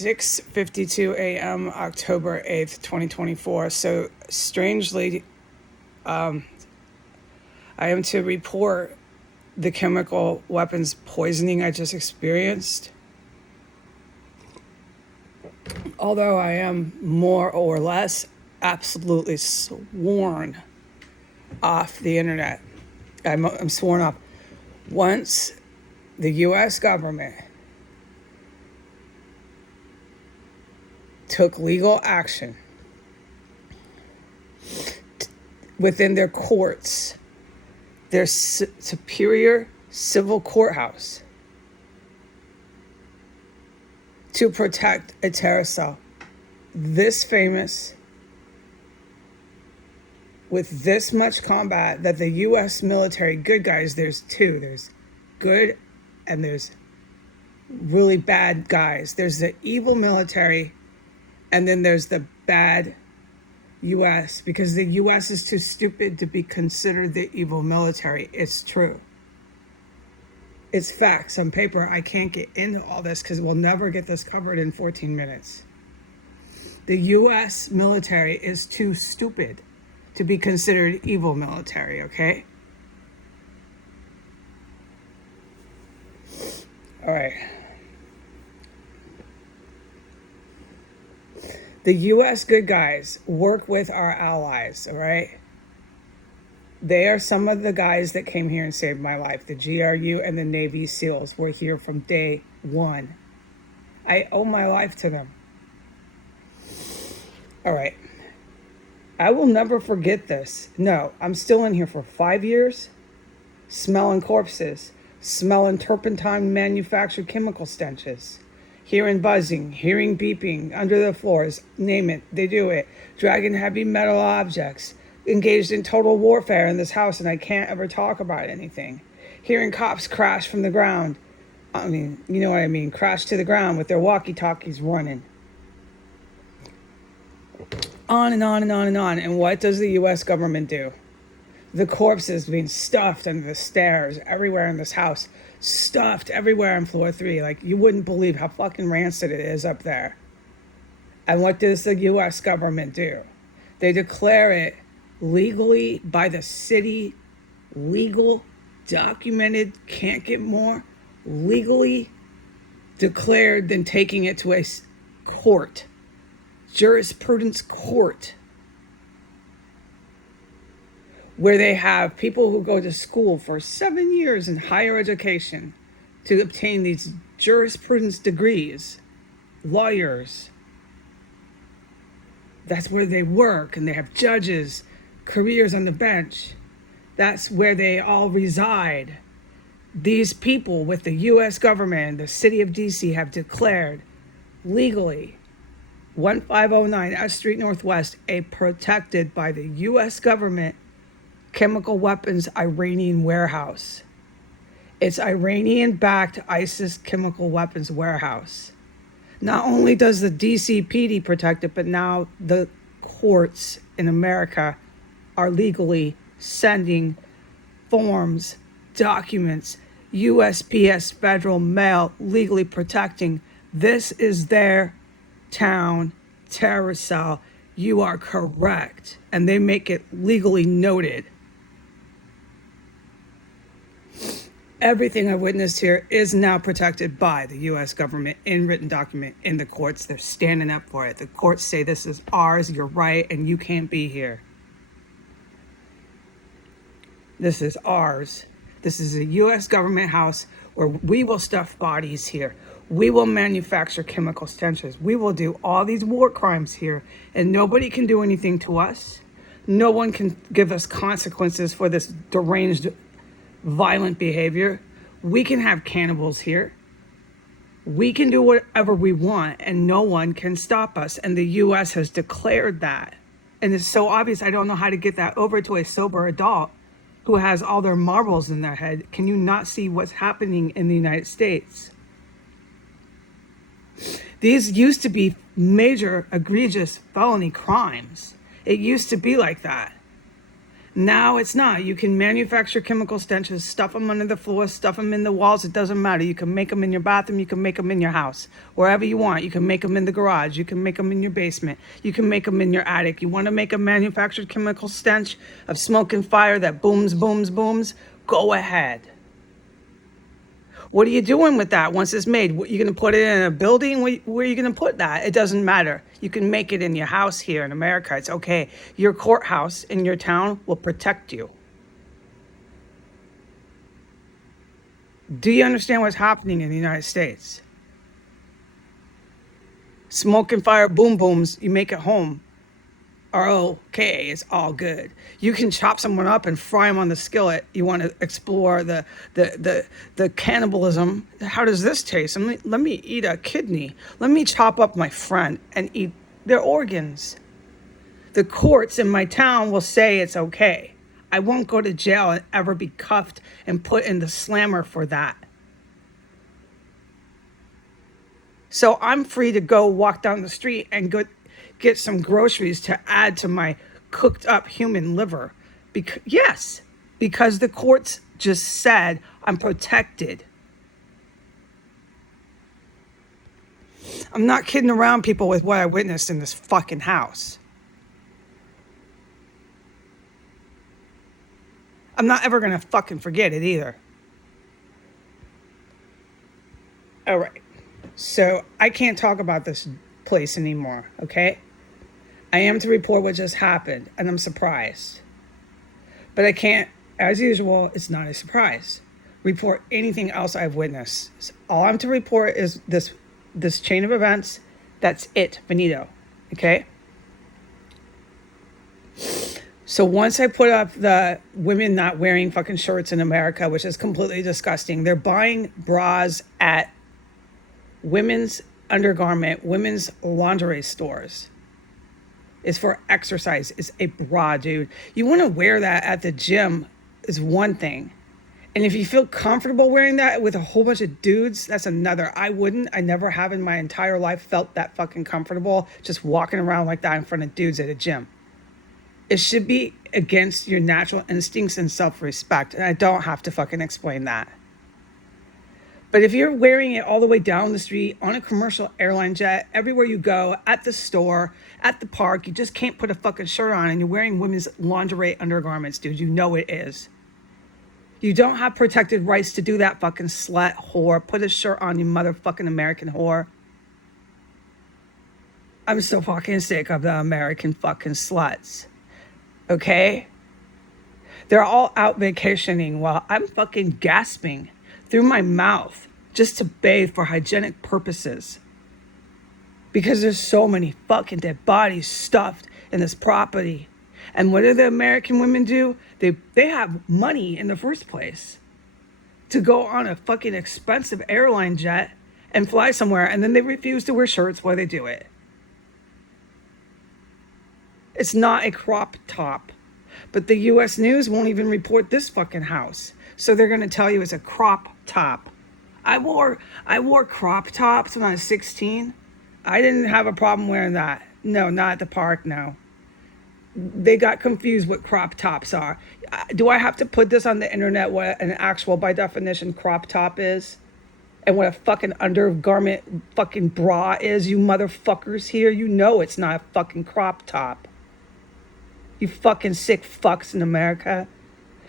6:52 a.m. October 8th, 2024. So strangely, I am to report the chemical weapons poisoning I just experienced. Although I am more or less absolutely sworn off the internet. I'm sworn off. Once the U.S. government took legal action within their courts, their superior civil courthouse, to protect a terror cell this famous, with this much combat, that the U.S. military, good guys, there's two. There's good and there's really bad guys. There's the evil military, and then there's the bad U.S., because the U.S. is too stupid to be considered the evil military. It's true. It's facts on paper. I can't get into all this because we'll never get this covered in 14 minutes. The U.S. military is too stupid to be considered evil military, okay? All right. The U.S. good guys work with our allies, all right? They are some of the guys that came here and saved my life. The GRU and the Navy SEALs were here from day one. I owe my life to them. All right. I will never forget this. No, I'm still in here for 5 years, smelling corpses, smelling turpentine manufactured chemical stenches, hearing buzzing, hearing beeping under the floors, name it, they do it. Dragging heavy metal objects, engaged in total warfare in this house, and I can't ever talk about anything. Hearing cops crash from the ground. I mean, you know what I mean, crash to the ground with their walkie-talkies running. On and on and on and on. And what does the U.S. government do? The corpses being stuffed under the stairs everywhere in this house. Stuffed everywhere on floor 3. Like, you wouldn't believe how fucking rancid it is up there. And what does the U.S. government do? They declare it legally by the city, legal, documented, can't get more legally declared than taking it to a court. Jurisprudence court, where they have people who go to school for 7 years in higher education to obtain these jurisprudence degrees, lawyers. That's where they work, and they have judges, careers on the bench. That's where they all reside. These people with the U.S. government, the city of D.C., have declared legally 1509 S Street Northwest a protected by the U.S. government chemical weapons Iranian warehouse. It's Iranian-backed ISIS chemical weapons warehouse. Not only does the DC PD protect it, but now the courts in America are legally sending forms, documents, USPS federal mail, legally protecting. This is their town terror cell. You are correct. And they make it legally noted. Everything I witnessed here is now protected by the U.S. government in written document in the courts. They're standing up for it. The courts say this is ours, you're right, and you can't be here. This is ours. This is a U.S. government house where we will stuff bodies here. We will manufacture chemical stenches. We will do all these war crimes here, and nobody can do anything to us. No one can give us consequences for this deranged, violent behavior. We can have cannibals here. We can do whatever we want, and no one can stop us. And the U.S. has declared that. And it's so obvious, I don't know how to get that over to a sober adult who has all their marbles in their head. Can you not see what's happening in the United States? These used to be major, egregious felony crimes. It used to be like that. Now it's not. You can manufacture chemical stenches, stuff them under the floor, stuff them in the walls. It doesn't matter. You can make them in your bathroom. You can make them in your house, wherever you want. You can make them in the garage. You can make them in your basement. You can make them in your attic. You want to make a manufactured chemical stench of smoke and fire that booms, booms, booms? Go ahead. What are you doing with that once it's made? What, you going to put it in a building? Where are you going to put that? It doesn't matter. You can make it in your house here in America. It's okay. Your courthouse in your town will protect you. Do you understand what's happening in the United States? Smoke and fire boom booms, you make it home, are okay. It's all good. You can chop someone up and fry them on the skillet. You want to explore the cannibalism. How does this taste? Let me eat a kidney. Let me chop up my friend and eat their organs. The courts in my town will say it's okay. I won't go to jail and ever be cuffed and put in the slammer for that. So I'm free to go walk down the street and go get some groceries to add to my cooked up human liver. Because the courts just said I'm protected. I'm not kidding around, people, with what I witnessed in this fucking house. I'm not ever gonna fucking forget it either. All right. So I can't talk about this place anymore, okay? I am to report what just happened, and I'm surprised. But I can't, as usual, it's not a surprise, report anything else I've witnessed. So all I'm to report is this chain of events. That's it, finito, okay? So once I put up the women not wearing fucking shirts in America, which is completely disgusting, they're buying bras at women's undergarment, women's lingerie stores. It's for exercise. It's a bra, dude. You want to wear that at the gym is one thing. And if you feel comfortable wearing that with a whole bunch of dudes, that's another. I wouldn't. I never have in my entire life felt that fucking comfortable just walking around like that in front of dudes at a gym. It should be against your natural instincts and self-respect. And I don't have to fucking explain that. But if you're wearing it all the way down the street, on a commercial airline jet, everywhere you go, at the store, at the park, you just can't put a fucking shirt on and you're wearing women's lingerie undergarments, dude. You know it is. You don't have protected rights to do that, fucking slut whore. Put a shirt on, you motherfucking American whore. I'm so fucking sick of the American fucking sluts. Okay? They're all out vacationing while I'm fucking gasping through my mouth just to bathe for hygienic purposes. Because there's so many fucking dead bodies stuffed in this property. And what do the American women do? They have money in the first place to go on a fucking expensive airline jet and fly somewhere, and then they refuse to wear shirts while they do it. It's not a crop top. But the US News won't even report this fucking house. So they're going to tell you it's a crop top. I wore crop tops when I was 16. I didn't have a problem wearing that. No, not at the park, no. They got confused what crop tops are. Do I have to put this on the internet, what an actual, by definition, crop top is? And what a fucking undergarment fucking bra is, you motherfuckers here? You know it's not a fucking crop top. You fucking sick fucks in America.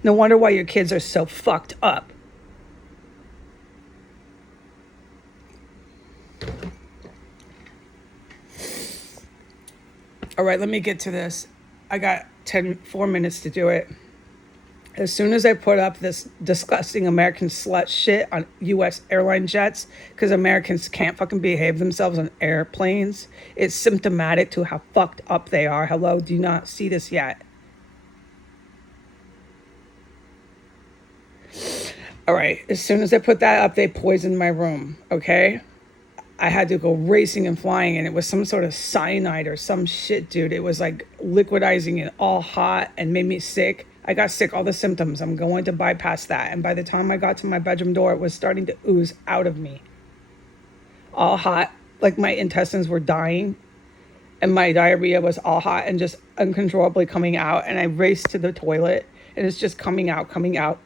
No wonder why your kids are so fucked up. All right, let me get to this. I got 4 minutes to do it. As soon as I put up this disgusting American slut shit on U.S. airline jets, because Americans can't fucking behave themselves on airplanes, it's symptomatic to how fucked up they are. Hello, do you not see this yet? All right, as soon as I put that up, they poisoned my room, okay? I had to go racing and flying, and it was some sort of cyanide or some shit, dude. It was like liquidizing and all hot and made me sick. I got sick, all the symptoms. I'm going to bypass that. And by the time I got to my bedroom door, it was starting to ooze out of me. All hot, like my intestines were dying. and my diarrhea was all hot and just uncontrollably coming out. And I raced to the toilet and it's just coming out,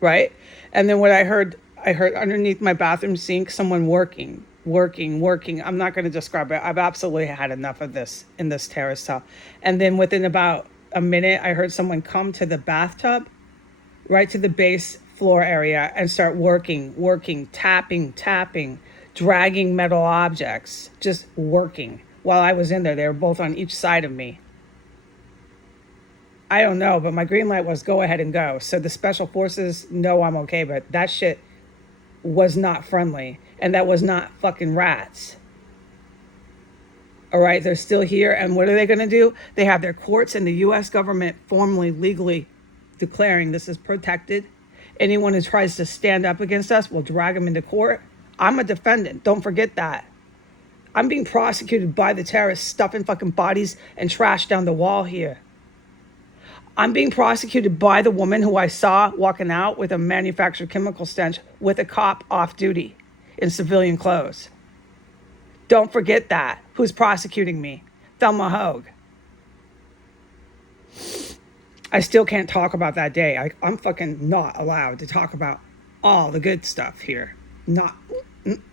right? And then what I heard underneath my bathroom sink, someone working. I'm not going to describe it. I've absolutely had enough of this in this terrace cell. And then within about a minute, I heard someone come to the bathtub, right to the base floor area, and start working, tapping, dragging metal objects, just working. While I was in there, they were both on each side of me. I don't know, but my green light was go ahead and go. So the special forces know I'm okay, but that shit was not friendly. And that was not fucking rats. All right, they're still here. And what are they going to do? They have their courts and the U.S. government formally, legally declaring this is protected. Anyone who tries to stand up against us, will drag them into court. I'm a defendant. Don't forget that. I'm being prosecuted by the terrorists stuffing fucking bodies and trash down the wall here. I'm being prosecuted by the woman who I saw walking out with a manufactured chemical stench with a cop off duty in civilian clothes. Don't forget that. Who's prosecuting me? Thelma Hogue. I still can't talk about that day. I'm fucking not allowed to talk about all the good stuff here. Not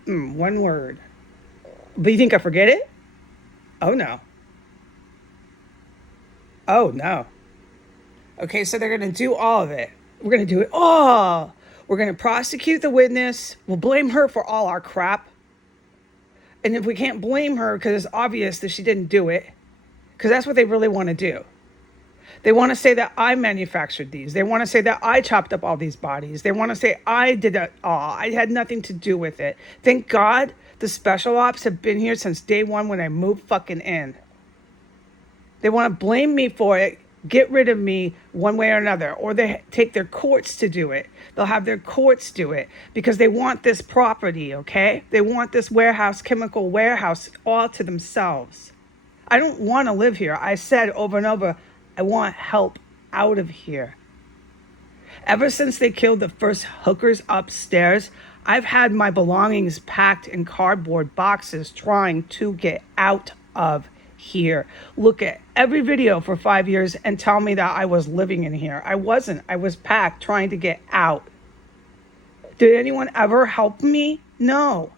one word. But you think I forget it? Oh, no. Oh, no. Okay, so they're going to do all of it. We're going to do it all. We're going to prosecute the witness. We'll blame her for all our crap. And if we can't blame her because it's obvious that she didn't do it, because that's what they really want to do. They want to say that I manufactured these. They want to say that I chopped up all these bodies. They want to say I did it all. I had nothing to do with it. Thank God the special ops have been here since day one when I moved fucking in. They want to blame me for it, get rid of me one way or another, or they take their courts to do it. They'll have their courts do it because they want this property, okay? They want this warehouse, chemical warehouse, all to themselves. I don't want to live here. I said over and over, I want help out of here. Ever since they killed the first hookers upstairs, I've had my belongings packed in cardboard boxes trying to get out of here. Look at every video for 5 years and tell me that I was living in here. I wasn't. I was packed trying to get out. Did anyone ever help me? No.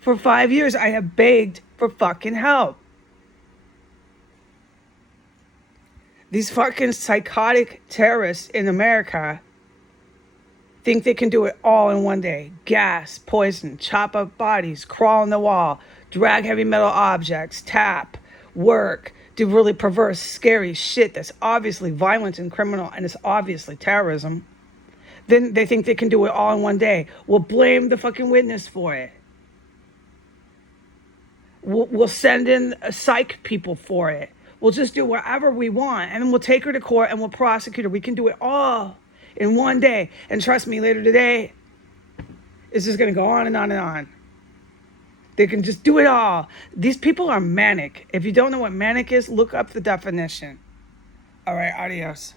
For 5 years, I have begged for fucking help. These fucking psychotic terrorists in America think they can do it all in one day. Gas, poison, chop up bodies, crawl on the wall, drag heavy metal objects, tap, work, do really perverse, scary shit that's obviously violent and criminal, and it's obviously terrorism. Then they think they can do it all in one day. We'll blame the fucking witness for it. We'll send in psych people for it. We'll just do whatever we want, and then we'll take her to court and we'll prosecute her. We can do it all in one day. And trust me, later today, it's just going to go on and on and on. They can just do it all. These people are manic. If you don't know what manic is, look up the definition. All right, adios.